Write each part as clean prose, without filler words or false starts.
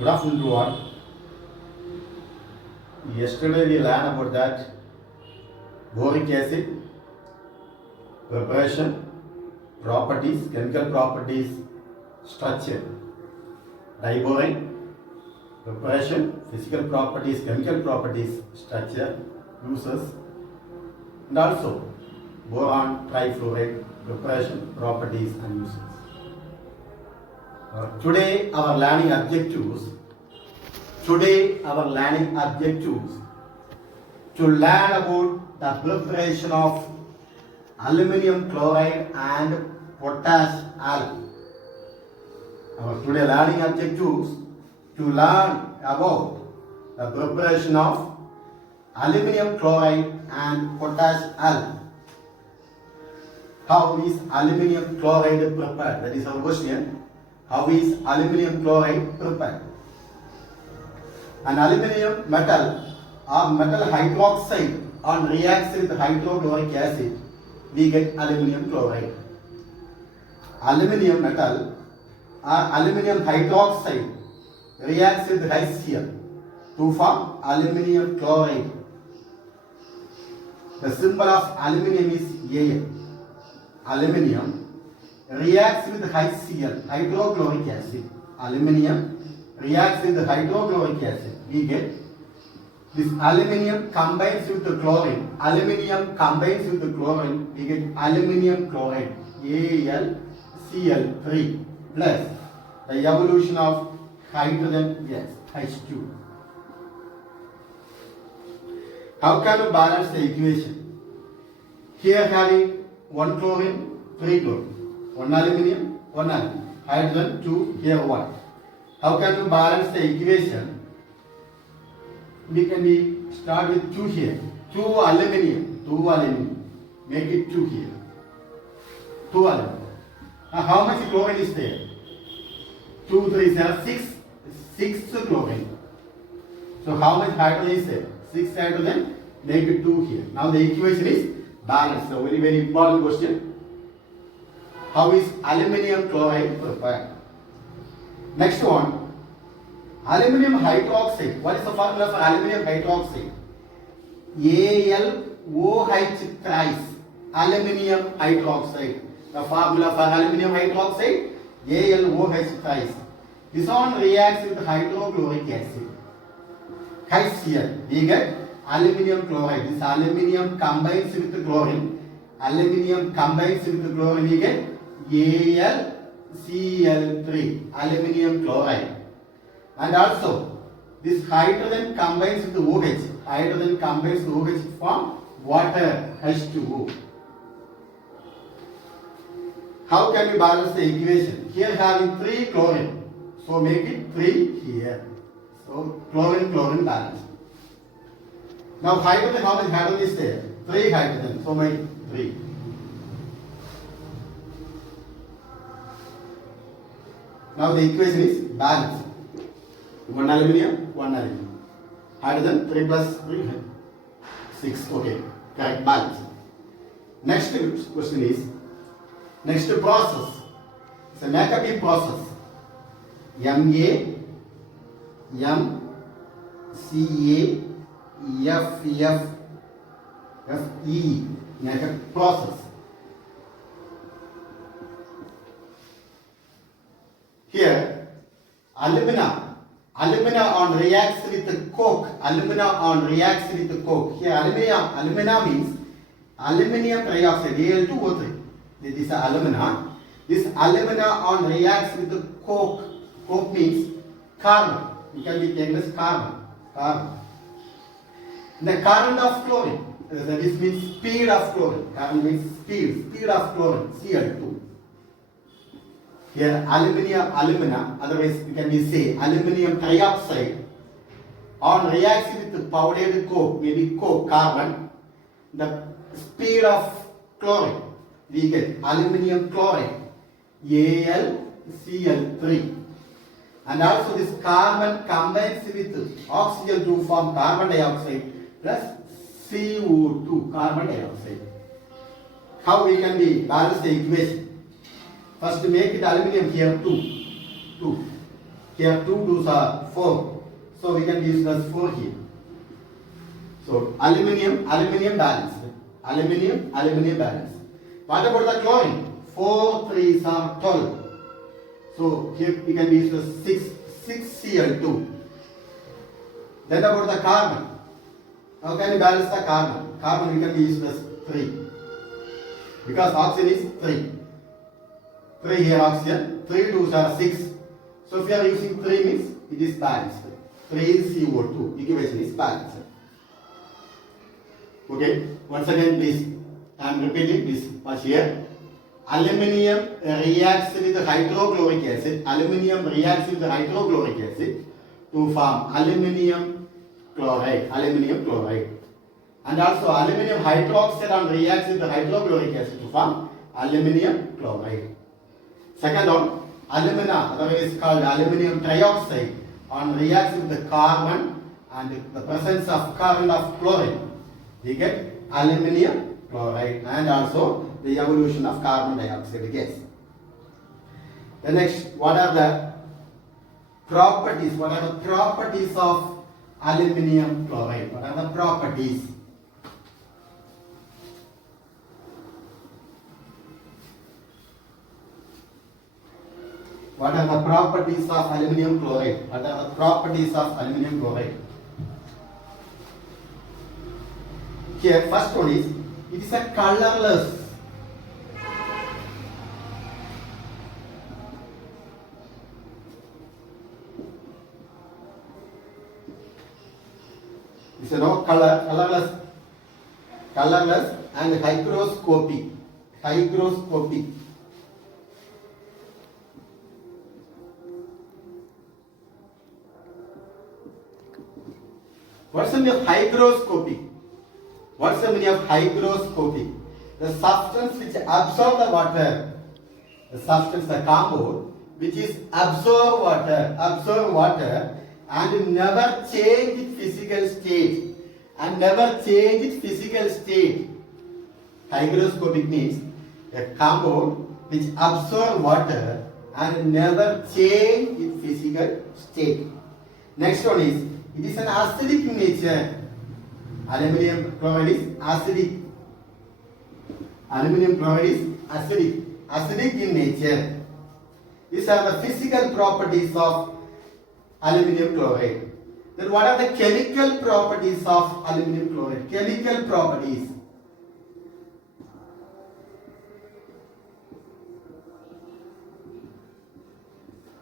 Good afternoon to all. Yesterday we learned about that boric acid preparation, properties, chemical properties, structure. Diborane preparation, physical properties, chemical properties, structure, uses, and also boron trifluoride preparation, properties and uses. Today our learning objectives to learn about the preparation of aluminum chloride and potash alum. Our today learning objectives to learn about the preparation of aluminum chloride and potash alum. How is aluminum chloride prepared? That is our question. How is aluminum chloride prepared? An aluminum metal or metal hydroxide reacts with hydrochloric acid, we get aluminum chloride. Aluminum metal or aluminum hydroxide reacts with HCl to form aluminum chloride. The symbol of aluminum is Al. Aluminum reacts with HCl, hydrochloric acid. Aluminum reacts with hydrochloric acid. We get this aluminum combines with the chlorine. Aluminum combines with the chlorine. We get aluminum chloride, AlCl3 plus the evolution of hydrogen gas, H2. How can we balance the equation? Here having one chlorine, three chlorine. One aluminum, one aluminum. Hydrogen, 2, here 1. How can we balance the equation? We can start with 2 here. 2 aluminum. Make it 2 here. 2 aluminum. Now how much chlorine is there? 2, 3, 6. 6 chlorine. So how much hydrogen is there? 6 hydrogen. Make it 2 here. Now the equation is balanced. So very, very important question. How is aluminum chloride prepared? Next one, aluminum hydroxide. What is the formula for aluminum hydroxide? AlOH thrice. Aluminum hydroxide. The formula for aluminum hydroxide, AlOH thrice. This one reacts with hydrochloric acid, HCl. We get aluminum chloride. This aluminum combines with the chlorine. We get AlCl3, aluminum chloride. And also, this hydrogen combines with the OH. To form water, H2O. How can we balance the equation? Here having 3 chlorine. So make it 3 here. So chlorine balance. Now hydrogen, how much hydrogen is there? 3 hydrogen. So make 3. Now the equation is balanced. 1 aluminum. Hydrogen 3 plus 3, 6. Okay, correct, balance. Next question is, next process. It's a Maccabee process. MaCaFe Maccabee process. Here, alumina reacts with the coke. Here, alumina means aluminum trioxide, Al2O3. This is alumina. This alumina reacts with the coke. Coke means carbon. It can be taken as carbon. The current of chlorine. This means speed of chlorine. Carbon means speed of chlorine, Cl2. Here alumina, otherwise we can say aluminum trioxide reacts with the powdered coke, maybe coke, carbon. The speed of chlorine, we get aluminum chloride, AlCl3. And also this carbon combines with oxygen to form carbon dioxide plus CO2, carbon dioxide. How we can balance the equation? First make it aluminum here 2. Here 2 2s are 4. So we can use as 4 here. So aluminium balance. Aluminium balance. What about the chlorine? 4 3s are 12. So here we can use the 6Cl2. Then about the carbon. How can we balance the carbon? Carbon we can use as 3. Because oxygen is 3. 3 here oxygen. 3 2s are 6. So if you are using 3 means it is balanced. 3 is CO2. Equation is balanced. Okay. Once again please. I am repeating this. Watch here. Aluminium reacts with hydrochloric acid. Aluminium reacts with hydrochloric acid to form aluminium chloride. And also aluminium hydroxide reacts with hydrochloric acid to form aluminium chloride. Second one, alumina, otherwise called aluminium trioxide, reacts with the carbon and the presence of carbon of chlorine. We get aluminium chloride and also the evolution of carbon dioxide gas. The next, what are the properties? What are the properties of aluminium chloride? What are the properties? What are the properties of aluminium chloride? What are the properties of aluminium chloride? Here, first one is, it is a colorless. It's no colorless and hygroscopic. What's the meaning of hygroscopic? What's the meaning of hygroscopic? The substance which absorbs the water. The substance, the compound, which is absorb water and never change its physical state. Hygroscopic means a compound which absorb water and never change its physical state. Next one is, it is an acidic in nature. Aluminium chloride is acidic. Acidic in nature. These are the physical properties of aluminium chloride. Then what are the chemical properties of aluminium chloride? Chemical properties.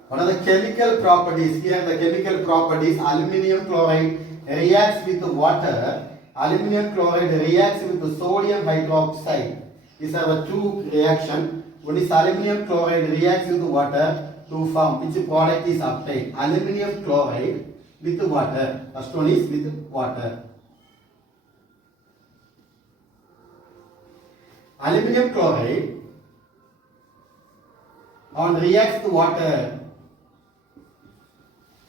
What are the chemical properties? Here the chemical properties, aluminium chloride reacts with water. Aluminium chloride reacts with sodium hydroxide. These are the two reactions. One is aluminium chloride reacts with water to form which product is obtained. Aluminium chloride with water. First one is with water. Aluminium chloride reacts with water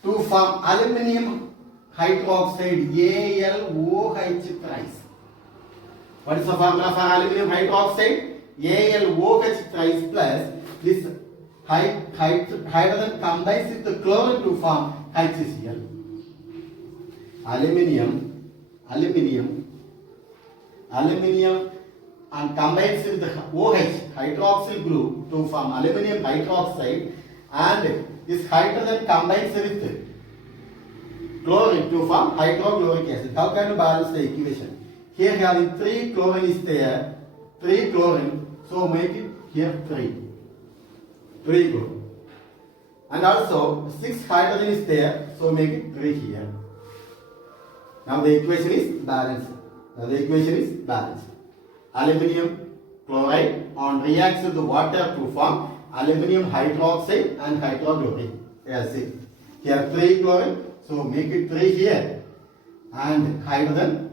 to form aluminium hydroxide, AlOH thrice. What is the formula for aluminium hydroxide? AlOH thrice plus this hydrogen combines with the chlorine to form HCl. Aluminium and combines with the OH hydroxyl group to form aluminium hydroxide, and this hydrogen combines with chlorine to form hydrochloric acid. How can you balance the equation? Here having 3 chlorine is there, 3 chlorine, so make it here 3 chlorine. And also 6 hydrogen is there, so make it 3 here. Now the equation is balanced. Aluminium chloride reacts with the water to form aluminium hydroxide and hydrochloric acid. Here 3 chlorine, so make it 3 here. And hydrogen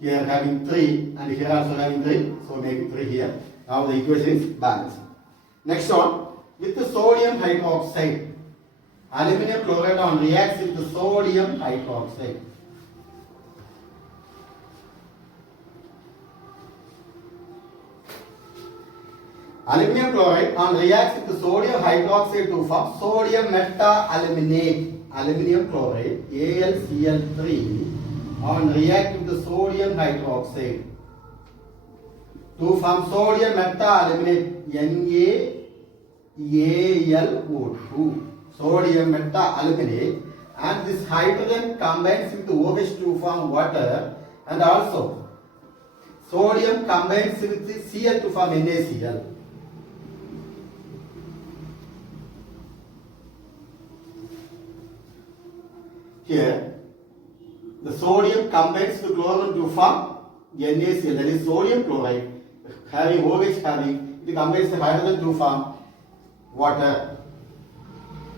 here having 3 and here also having 3, so make it 3 here. Now the equation is balanced. Next one, with the sodium hydroxide. Aluminium chloride reacts with the sodium hydroxide. Aluminium chloride reacts with sodium hydroxide to form sodium meta-aluminate. Aluminium chloride AlCl3 react with the sodium hydroxide to form sodium meta-aluminate NaAlO2. Sodium meta-aluminate, and this hydrogen combines with OH to form water, and also sodium combines with the Cl to form NaCl. Here, the sodium combines with chlorine to form NaCl, that is sodium chloride, having OH having, it combines the hydrogen to form water.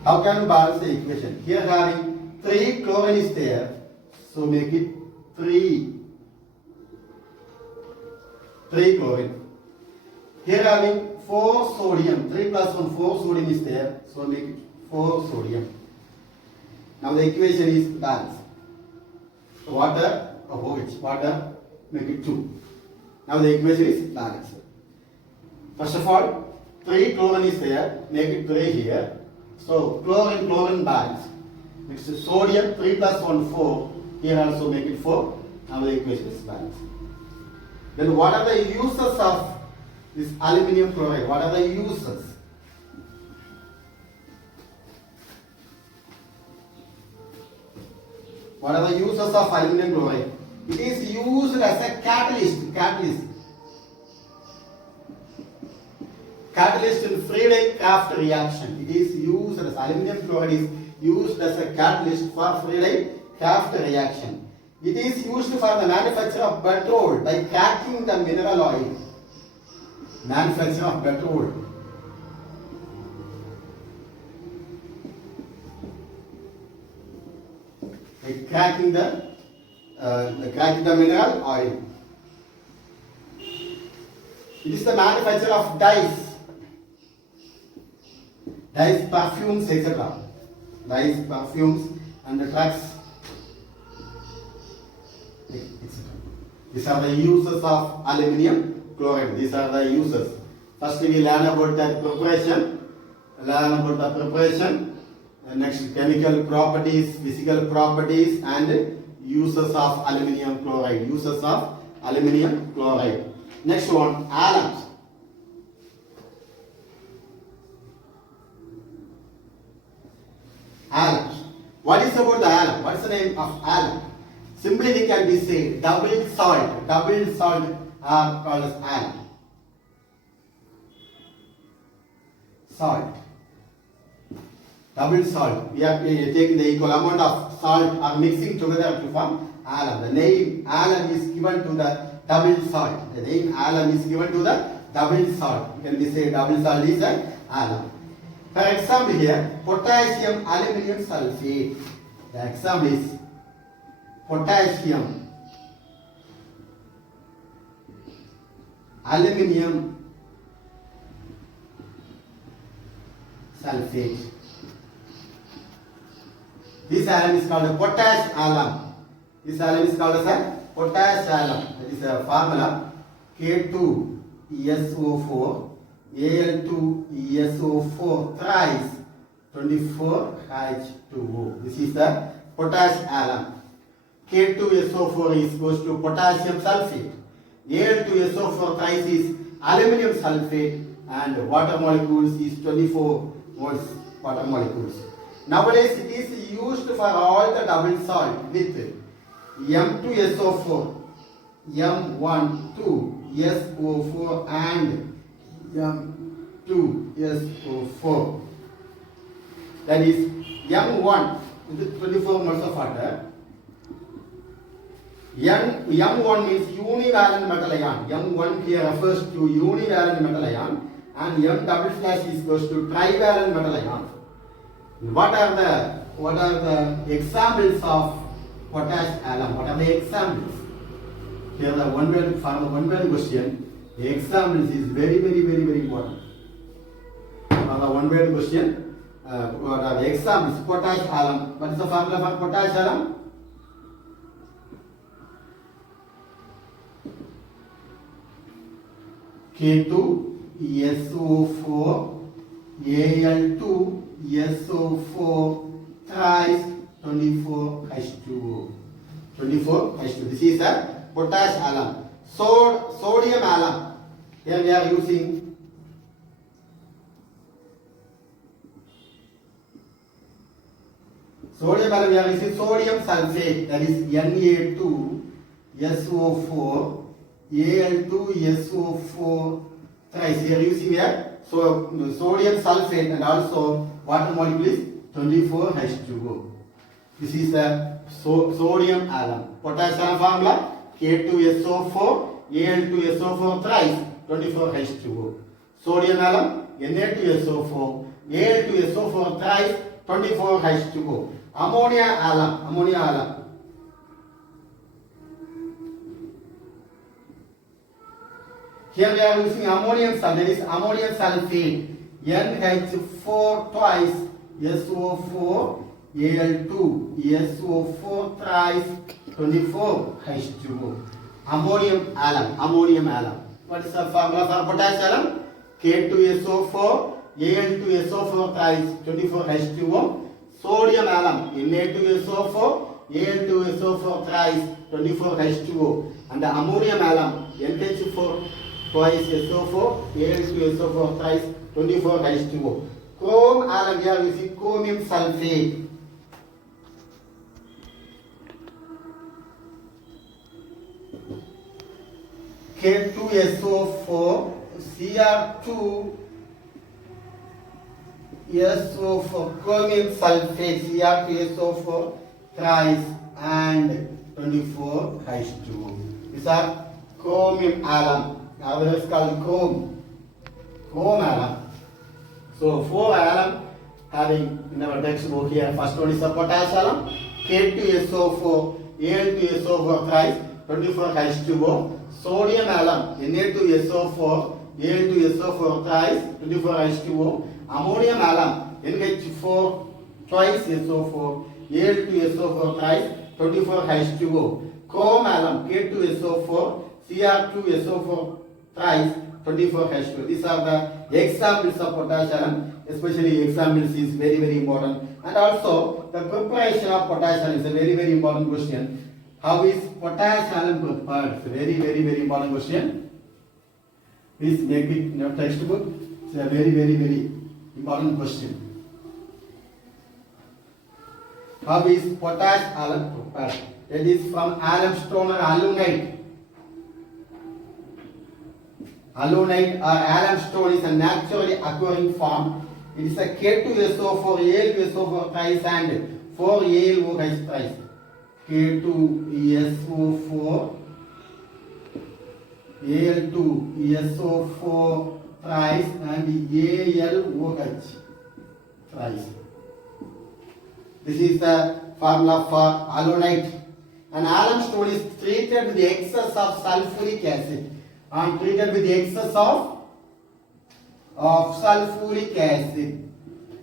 How can we balance the equation? Here having 3 chlorine is there, so make it 3 chlorine. Here having 4 sodium, 3 plus 1, 4 sodium is there, so make it 4 sodium. Now the equation is balanced. So water, water, make it 2. Now the equation is balanced. First of all, 3 chlorine is there, make it 3 here. So chlorine balance. Next is sodium, 3 plus 1, 4. Here also make it 4. Now the equation is balanced. Then what are the uses of this aluminium chloride? What are the uses? What are the uses of aluminium chloride? It is used as a catalyst. Catalyst in Friedel-Crafts reaction. It is used as aluminium chloride is used as a catalyst for Friedel-Crafts reaction. It is used for the manufacture of petrol by cracking the mineral oil. Manufacture of petrol. By cracking the mineral oil. It is the manufacture of dyes, perfumes, etc. Dyes, perfumes, and the drugs, etc. These are the uses of aluminium chloride. These are the uses. First, we learn about the preparation. Next, chemical properties, physical properties, and uses of aluminium chloride. Next one, alum. Alum. What is about the alum? What is the name of alum? Simply we can be said double salt. Double salt are called as alum. Salt. Double salt. We are taking the equal amount of salt or mixing together to form alum. The name alum is given to the double salt. The name alum is given to the double salt. You can be say double salt is an alum. For example here, potassium aluminium sulfate. The example is potassium aluminium sulfate. This alum is called a potash alum. This alum is called as a potash alum. That is a formula K2SO4 Al2SO4 thrice 24H2O. This is the potash alum. K2SO4 is equals to potassium sulfate. Al2SO4 thrice is aluminium sulfate, and water molecules is 24 moles water molecules. Nowadays it is used for all the double salt with M2SO4, M12SO4 and M2SO4. That is M1 with 24 moles of water. M1 means univalent metal ion. M1 here refers to univalent metal ion, and M double slash is equals to trivalent metal ion. What are the examples of potash alum? What are the examples? Here the one word question. The examples is very important. For the one word question, what are the examples? Potash alum. What is the formula for potash alum? K2 SO4, Al2, SO4 thrice 24H2O. 24H2. This is a potash alum. Sodium alum. Here we are using sodium alum. We are using sodium sulfate, that is Na2SO4, Al2SO4 thrice. We are using here sodium sulfate and also water molecule is 24H2O. This is the sodium alum. Potash alum formula K2SO4, Al2SO4 thrice 24H2O. Sodium alum Na2SO4, Al2SO4 thrice 24H2O. Ammonia alum. Here we are using ammonium sulfate. That is ammonium sulfate. NH4 twice SO4, Al2 SO4 thrice 24H2O. Ammonium alum. What is the formula for potash alum? K2SO4, Al2SO4 thrice 24H2O. Sodium alum Na2SO4, Al2SO4 thrice 24H2O. And the ammonium alum NH4 twice SO4, Al2SO4 thrice 24H2O. Chrome alum, we are using chromium sulfate. K2SO4, Cr2 SO4, chromium sulfate, Cr2SO4 thrice and 24H2O. These are chromium alum. Now it is called chrome alum. So 4 alum having in our textbook here. First one is a potash alum, K2SO4, Al2SO4 thrice 24H2O. Sodium alum Na2SO4, Al2SO4 thrice 24H2O. Ammonium alum NH4 twice SO4, Al2SO4 thrice 24H2O. Chrome alum K2SO4, Cr2SO4 thrice 24H2O. These are the examples of potash alum. Especially examples is very important. And also the preparation of potash alum is a very important question. How is potash alum prepared? It's a very important question. Please make it in your textbook. It's a very important question. How is potash alum prepared? It is from alum stone or alunite. Alunite or alum stone is a naturally occurring form. It is a K2SO4, Al2SO4 thrice and 4AlOH thrice. K2SO4, Al2SO4 thrice and AlOH thrice. This is the formula for alunite. An alum stone is treated with the excess of sulfuric acid. Treated with the excess of sulfuric acid.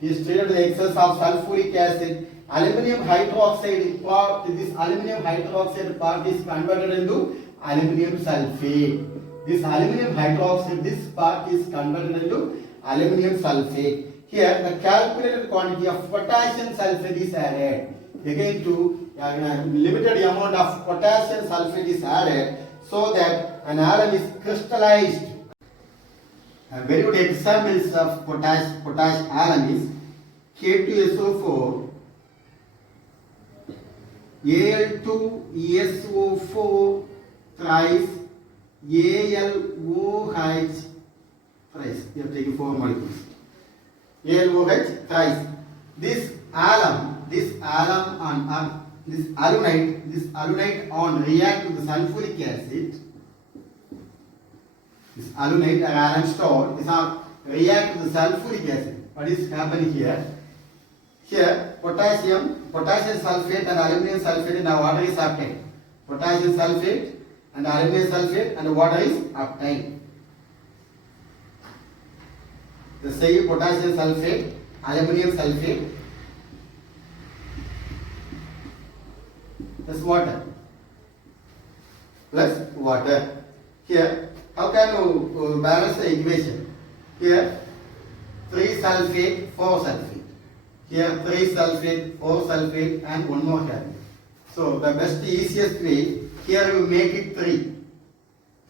Is treated with the excess of sulfuric acid. Aluminum hydroxide part. This aluminum hydroxide part is converted into aluminum sulfate. This aluminum hydroxide, this part is converted into aluminum sulfate. Here the calculated quantity of potassium sulfate is added. Again to limited amount of potassium sulfate is added so that an alum is crystallized. A very good examples of potash alum is K2SO4, Al2SO4 thrice, AlOH thrice. You are taking 4 molecules. AlOH thrice. This alunite on react with the sulfuric acid. This alunite or alum stone is on react with the sulfuric acid. What is happening here? Here potassium sulfate and aluminum sulfate and water is obtained. Potassium sulfate and aluminum sulfate and water is obtained. The same potassium sulfate, aluminum sulfate plus water. Here, how can you balance the equation? Here 3 sulfate, 4 sulfate. Here 3 sulfate, 4 sulfate and one more halide. So the best easiest way, here we make it 3.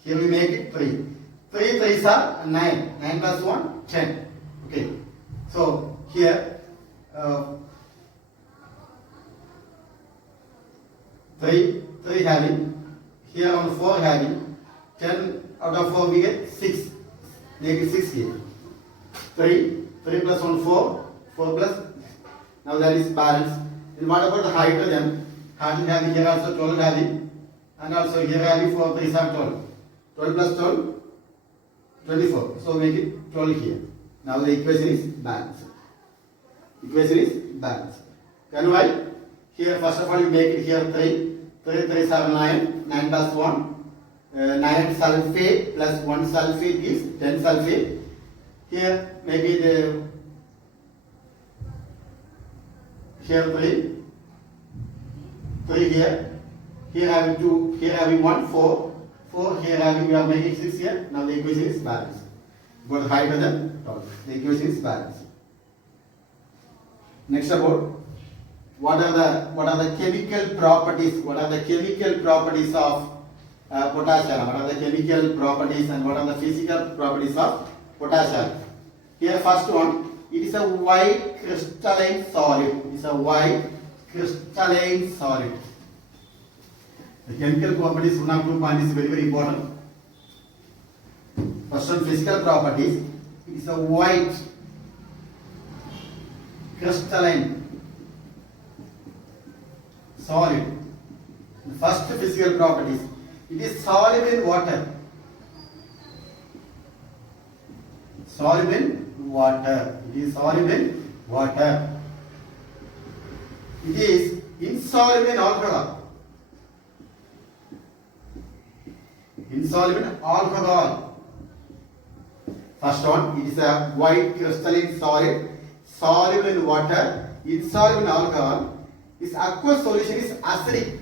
Here we make it 3. 3 3s are 9. 9 plus 1, 10. Okay. So here 3 having, here on 4 having, 10 out of 4 we get 6. Make it 6 here. 3 plus 1, 4. 4 plus. Now that is balance. And what about the hydrogen? Hydrogen having here also 12 having, and also here having 4 3s are 12. 12 plus 12, 24. So make it 12 here. Now the equation is balanced. Equation is balanced. Can you write? Here first of all you make it here 3. 3 3s are 9. 9 plus 1. 9 sulfate plus 1 sulfate is 10 sulfate. Here make it here 3. 3 here. Here having 2. Here having 1, 4. 4 here having, we are making 6 here. Now the equation is balanced. For the hydrogen, the equation is balanced. Next about what are the chemical properties? What are the chemical properties of potassium? What are the chemical properties and what are the physical properties of potassium? Here first one, it is a white crystalline solid. It is a white crystalline solid. The chemical properties 1 and 2 point is very important. First one, physical properties. It is a white crystalline solid. The first physical properties. It is soluble in water. Soluble in water. It is soluble in water. It is insoluble in alcohol. Insoluble in alcohol. First one, it is a white crystalline solid, soluble in water, insoluble in alcohol. Its aqueous solution is acidic.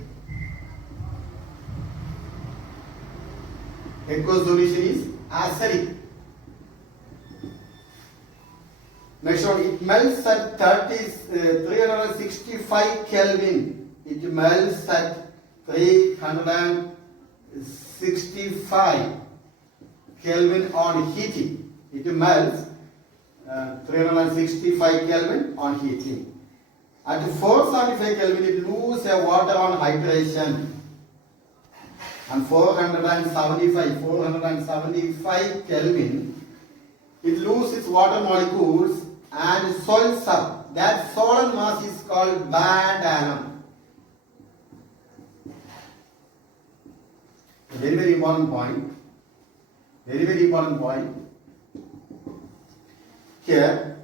Aqueous solution is acidic. Next one, it melts at 365 Kelvin. It melts at 365 Kelvin on heating. It melts 365 Kelvin on heating. At 475 Kelvin, it loses water on hydration. And 475 Kelvin, it loses water molecules and swells up. That solid mass is called band atom. A very important point. Very important point. Here,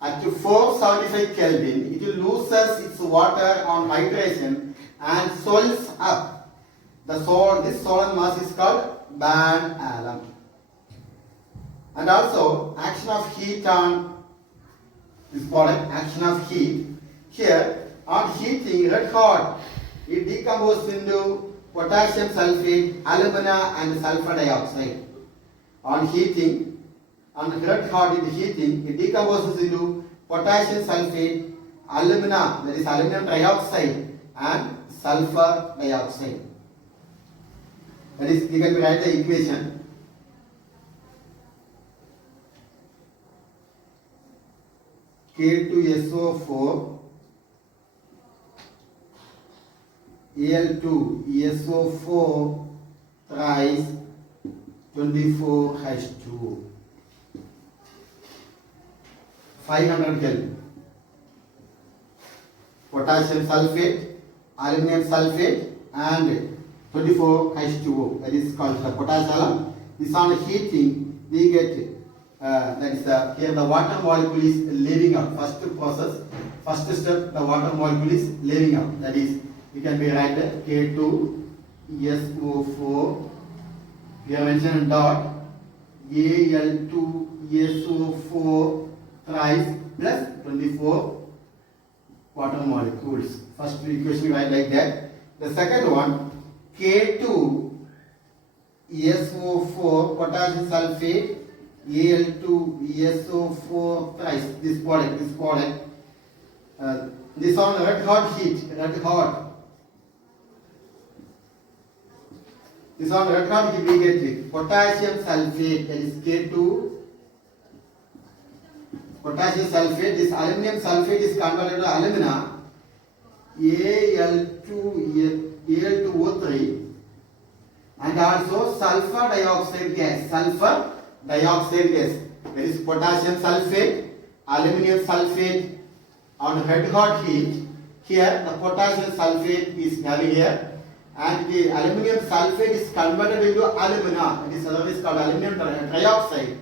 at 475 Kelvin, it loses its water on hydration and swells up. This solid mass is called band atom. And also, action of heat on this product, action of heat. Here, on heating red hot, it decomposes into potassium sulfate, alumina and sulfur dioxide. On heating, on red hot heating, it decomposes into potassium sulfate, alumina, that is aluminum dioxide and sulfur dioxide. That is, you can write the equation. K2SO4 Al2SO4 thrice 24H2 500 Kelvin. Potassium sulfate, aluminum sulfate and 24H2O, that is called the potassium. This on heating we get that is here the water molecule is leaving out. First step, the water molecule is leaving out. That is, we can be write K2SO4. We have mentioned dot Al2SO4 thrice plus 24 water molecules. First equation we write like that. The second one, K2SO4 potassium sulfate Al2SO4 thrice. This product, this on red hot heat, red hot. This on red hot heat we get with potassium sulfate, that is K2. Potassium sulfate, this aluminum sulfate is converted to alumina, Al2O3, and also sulfur dioxide gas, that is potassium sulfate, aluminum sulfate on red hot heat. Here the potassium sulfate is having here, and the aluminum sulfate is converted into alumina, it is otherwise called aluminum trioxide,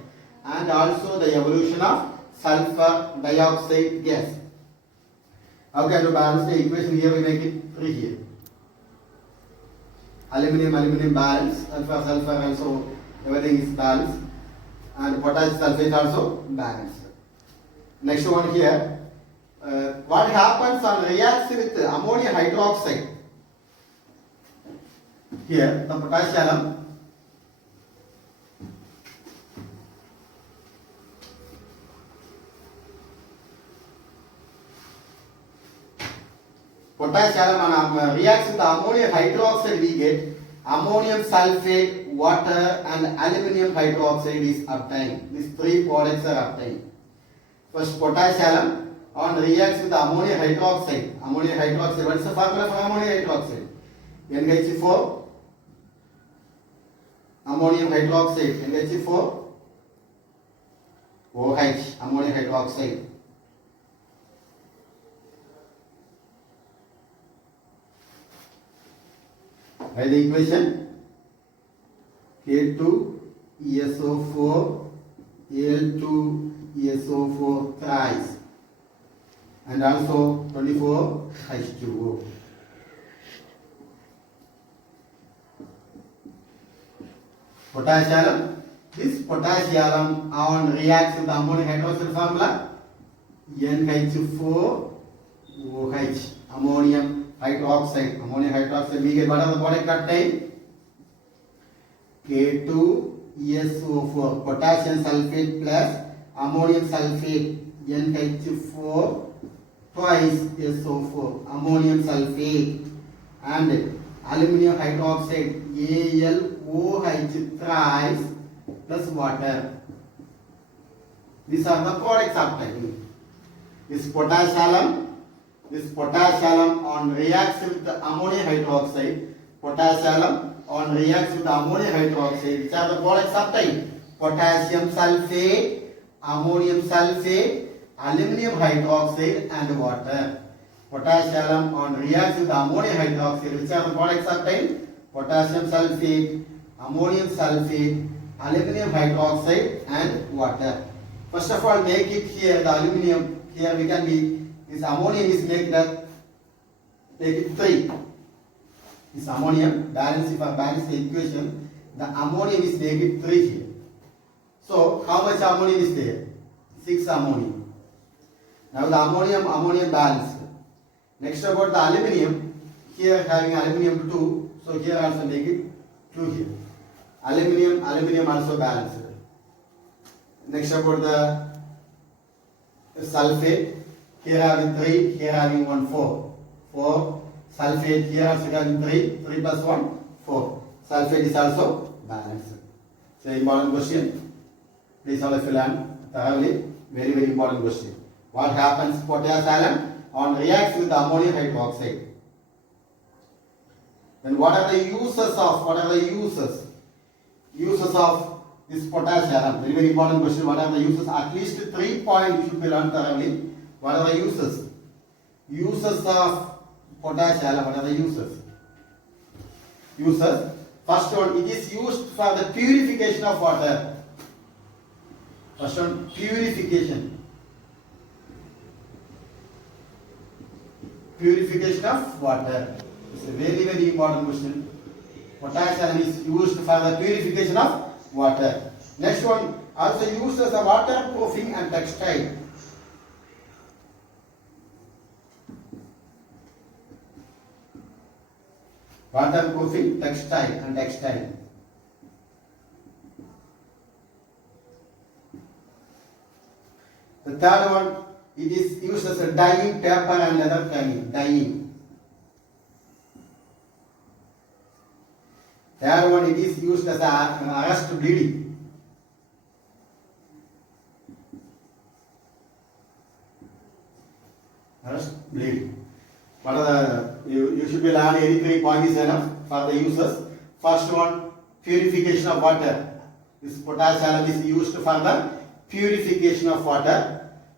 and also the evolution of sulfur dioxide gas. Okay, to balance the equation here we make it 3 here. Aluminum balance, sulfur also everything is balanced, and potassium sulfate also balanced. Next one here, what happens on reacts with ammonia hydroxide? Here the potassium reacts with ammonia hydroxide, we get ammonium sulfate, water, and aluminium hydroxide is obtained. These 3 products are obtained. First, potassium on reacts with ammonia hydroxide. What is the formula for ammonia hydroxide? NH4, ammonium hydroxide, NH4, OH, ammonium hydroxide. Write the equation K2SO4 Al2SO4 thrice, and also 24H2O. Potassium. This potassium on reacts with ammonia hydroxide formula NH4OH, ammonium hydroxide. We get what are the product obtained? K2SO4, potassium sulfate plus ammonium sulfate, NH4 twice SO4, ammonium sulfate, and aluminum hydroxide, AlOH thrice plus water. These are the products obtained. This potassium on reacts with the ammonia hydroxide. Which are the products obtained? Potassium sulfate, ammonium sulfate, aluminum hydroxide, and water. Potassium on reacts with ammonia hydroxide. Which are the products obtained? Potassium sulfate, ammonium sulfate, aluminum hydroxide, and water. First of all, make it here the aluminum. Here we can be, this ammonium is make it 3. This ammonium, balance, if I balance the equation, the ammonium is negative 3 here. So how much ammonium is there? 6 ammonium. Now the ammonium balanced. Next about the aluminium, here having aluminium 2, so here also negative 2 here. Aluminium also balanced. Next about the sulfate, here having 3, here having 1, 4. 4 sulfate, here also having 3 plus 1, 4. Sulfate is also balanced. So important question. Please all of you learn thoroughly. Very, very important question. What happens potassium on reacts with ammonia hydroxide? Then what are the uses of this potassium? Very, very important question. What are the uses? At least 3 points you should be learned thoroughly. What are the uses? Uses of potassium. What are the uses? First one, it is used for the purification of water. First one, purification. Purification of water. It's a very, very important question. Potassium is used for the purification of water. Next one, also used as a waterproofing and textile. Waterproofing, textile. The third one, it is used as a dyeing paper and leather tanning. Dyeing. Third one, it is used as a arrest bleeding. Arrest bleeding. What are the, you should be learning any 3 points is enough for the uses. First one, purification of water. This potash alum is used for the purification of water.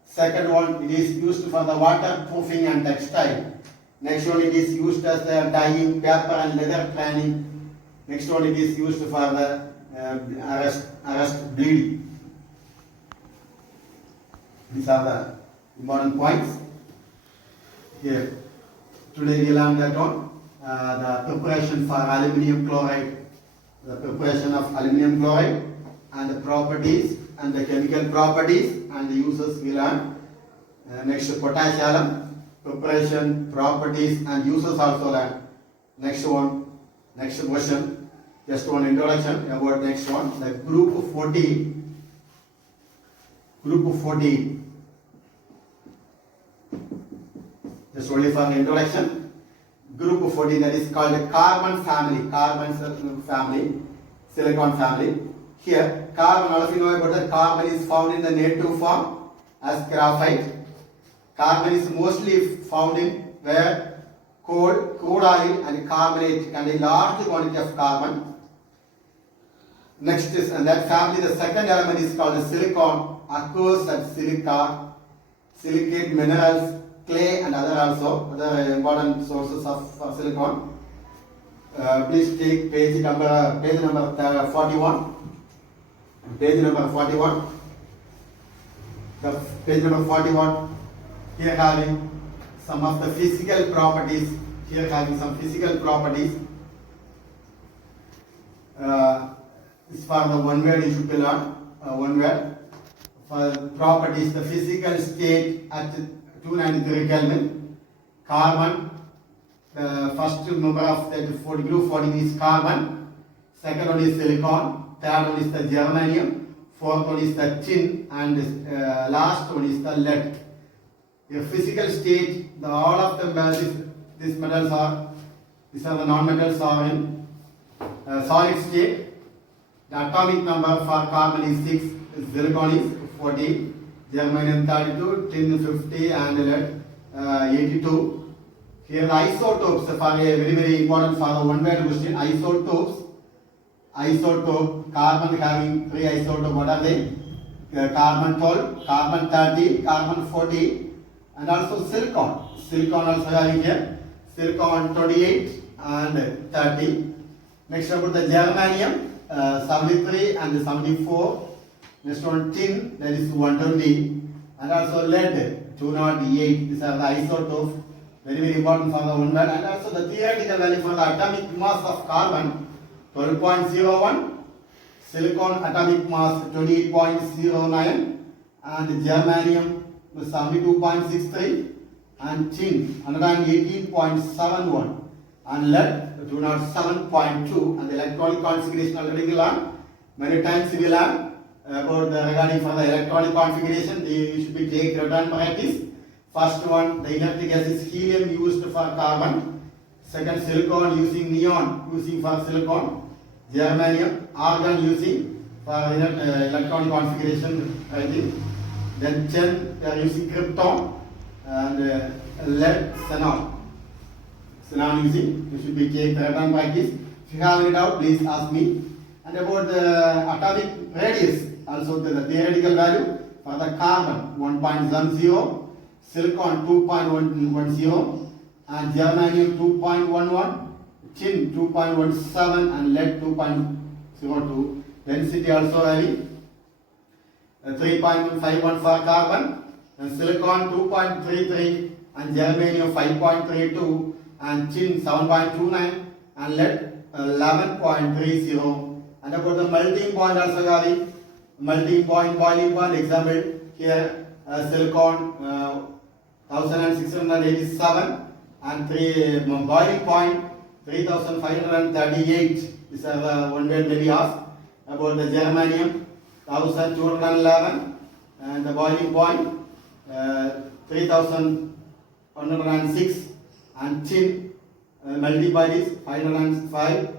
Second one, it is used for the waterproofing and textile. Next one, it is used as the dyeing paper and leather tanning. Next one, it is used for the arrest bleeding. These are the important points. Here, today we learned that one, the preparation for aluminium chloride, the preparation of aluminium chloride and the properties and the chemical properties and the uses we learned. Next, potash alum, preparation, properties and uses also learned. Next one, next question. Just one introduction about next one. The group 14. Group 14. Just only for introduction. Group 14, that is called carbon family. Carbon family, silicon family. Here, carbon, all of you know about that. Carbon is found in the native form as graphite. Carbon is mostly found in where coal, crude oil and carbonate contain large quantity of carbon. Next is, and that family, the second element is called silicon, occurs at silica, silicate minerals, clay and other important sources of silicon. Please take page number 41. Page number 41. The page number 41. Here having some of the physical properties. Here having some physical properties. This for the one word you should learn. One word. For properties, the physical state at 293 Kelvin. Carbon. The first member of that group 14 is carbon. Second one is silicon. Third one is the germanium. Fourth one is the tin. And last one is the lead. The physical state, all of them, these metals are, these are the non-metals are in solid state. The atomic number for carbon is 6, silicon is 40, germanium 32, tin 50 and lead 82. Here the isotopes, for a very important for the one word question, isotopes. Isotope, carbon having 3 isotopes, what are they? Carbon 12, carbon 30, carbon 40 and also silicon. Silicon also having here, silicon 28 and 30. Next about the germanium. 73 and 74. Next one tin, that is 120, and also lead 208. These are the isotopes, very important for the one word. And also the theoretical value for the atomic mass of carbon 12.01, silicon atomic mass 28.09, and germanium 72.63, and tin 118.71, and lead 207.2, and the electronic configuration already we learned. Many times we learn about the regarding for the electronic configuration. You should be take return practice. First one, the inert gas is helium used for carbon. Second, silicon using neon using for silicon. Germanium, argon using for electronic configuration writing. Then tin, they are using krypton, and lead, xenon. Xenon using, you should be take the return practice. If you have any doubt, please ask me. And about the atomic radius, also the theoretical value for the carbon 1.10, silicon 2.10, and germanium 2.11, tin 2.17, and lead 2.02. Density also having 3.51 for carbon, and silicon 2.33, and germanium 5.32, and tin 7.29, and lead 11.30. And about the melting point also having melting point, boiling point. Example here, silicon 1687, and boiling point 3538. These are the one word maybe asked. About the germanium 1211, and the boiling point 3106 and tin multiplied is 505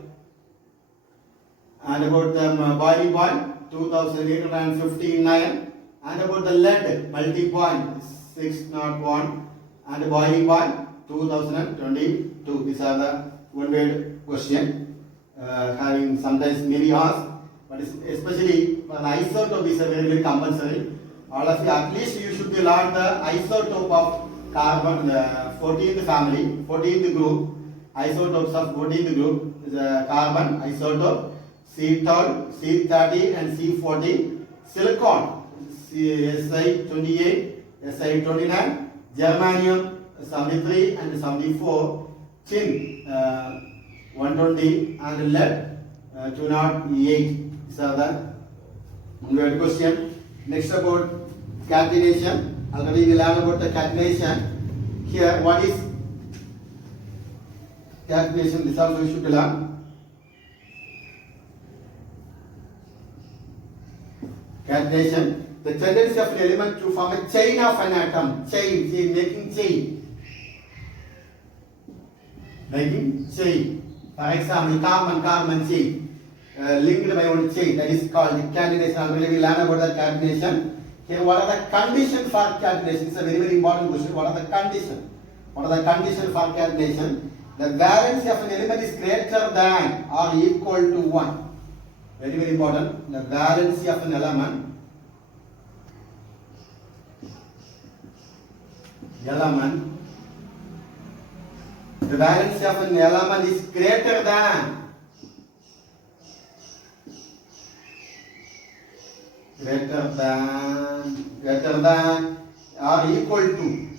and about the boiling point 2859 and about the lead melting point 601 and the boiling point 2022. These are the one word question having sometimes maybe asked, but especially for the isotope is a very compulsory. All of you at least you should learn the isotope of carbon, the 14th family, 14th group, isotopes of 14th group is a carbon isotope, C12, C30 and C14, silicon, Si28, Si29, germanium 73 and 74, tin 120 and lead 208. These are the one question. Next about catenation. Already we learned about the catenation. Here what is catenation? This also you should learn. Catenation, the tendency of an element to form a chain of an atom. Chain, making chain. Making chain. For example, carbon chain. Linked by one chain, that is called catenation. Already we learned about the catenation. Here, what are the conditions for catenation? It's a very important question. What are the conditions? What are the conditions for catenation? The valency of an element is greater than or equal to 1. Very important. The valency of an element. The valency of an element is greater than or equal to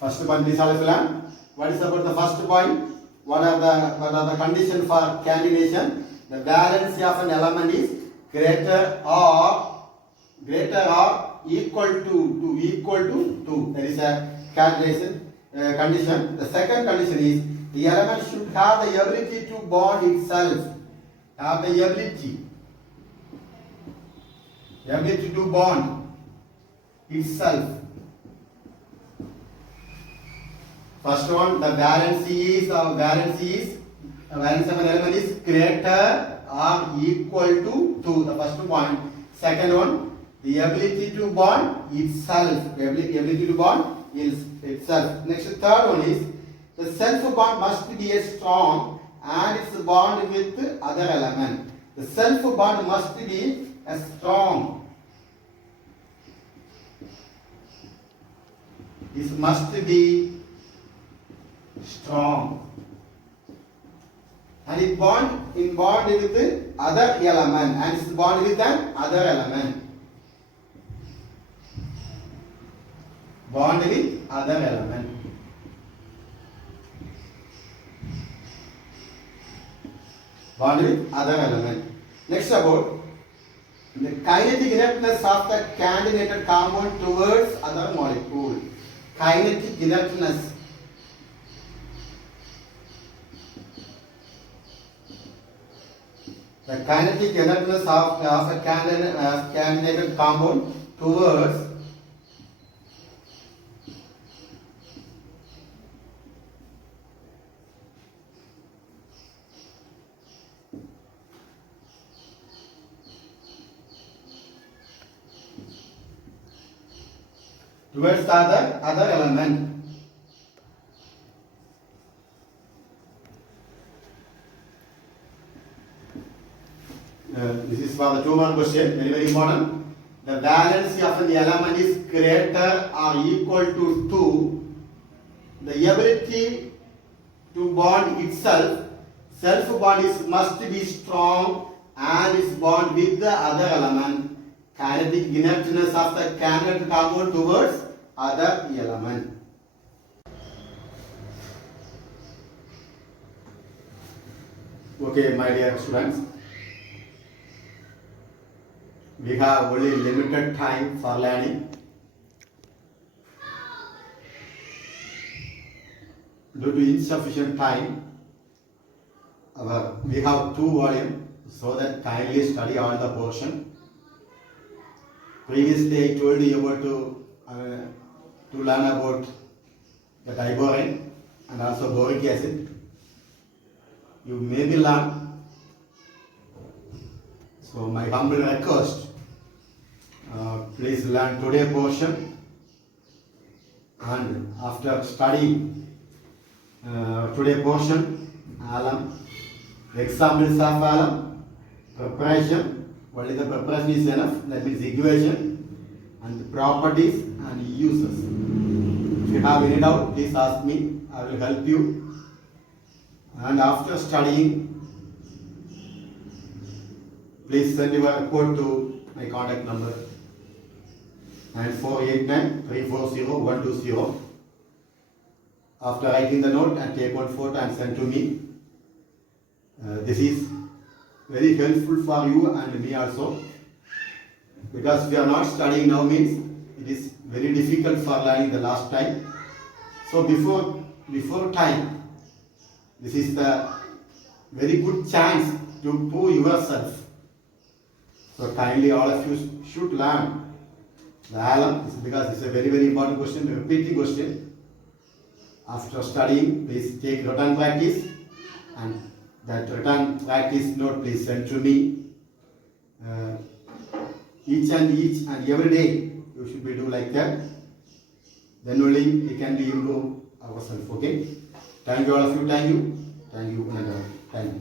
first point. Please all learn. What is about the first point? What are the conditions for catenation? The valency of an element is greater or equal to 2. That is a catenation condition. The second condition is the element should have the ability to bond itself. Have the ability to bond itself. First one, the valency of an element is greater or equal to 2. The first point. Second one, the ability to bond itself. The ability to bond itself. Next, third one is the self bond must be a strong and its bond with other element. The self bond must be a strong. It must be strong. And it bond with other element and it's bond with an other element. Bond with other element. Bond with other element. Next about the kinetic inertness of the catenated compound towards other molecule. Kinetic inertness. The kinetic inertness of a catenated compound towards the other element. This is for the 2-mark question, very important. The valency of an element is greater or equal to 2. The ability to bond itself, self bond must be strong and is bond with the other element. Kinetic inertness of the catenated compound towards other element. Okay, my dear students, we have only limited time for learning. Due to insufficient time, we have 2 volumes. so that kindly study all the portion. Previously I told you about to learn about the iborin and also boric acid. You maybe learn. So my humble request, please learn today portion, and after studying today portion, alum, examples of alum, preparation, what is the preparation is enough, that means equation, and the properties and uses. If you have any doubt, please ask me, I will help you. And after studying, please send your report to my contact number 9489340120. After writing the note and take one photo and send to me. This is very helpful for you and me also, because we are not studying now means it is very difficult for learning the last time. So before time, this is the very good chance to prove yourself. So kindly all of you should learn the alum, because it's a very important question, a repeating question. After studying, please take written practice, and that written practice note please send to me. Each and every day you should be do like that. Then only we can be improve ourselves. Okay. Thank you all of you. Thank you. And thank you.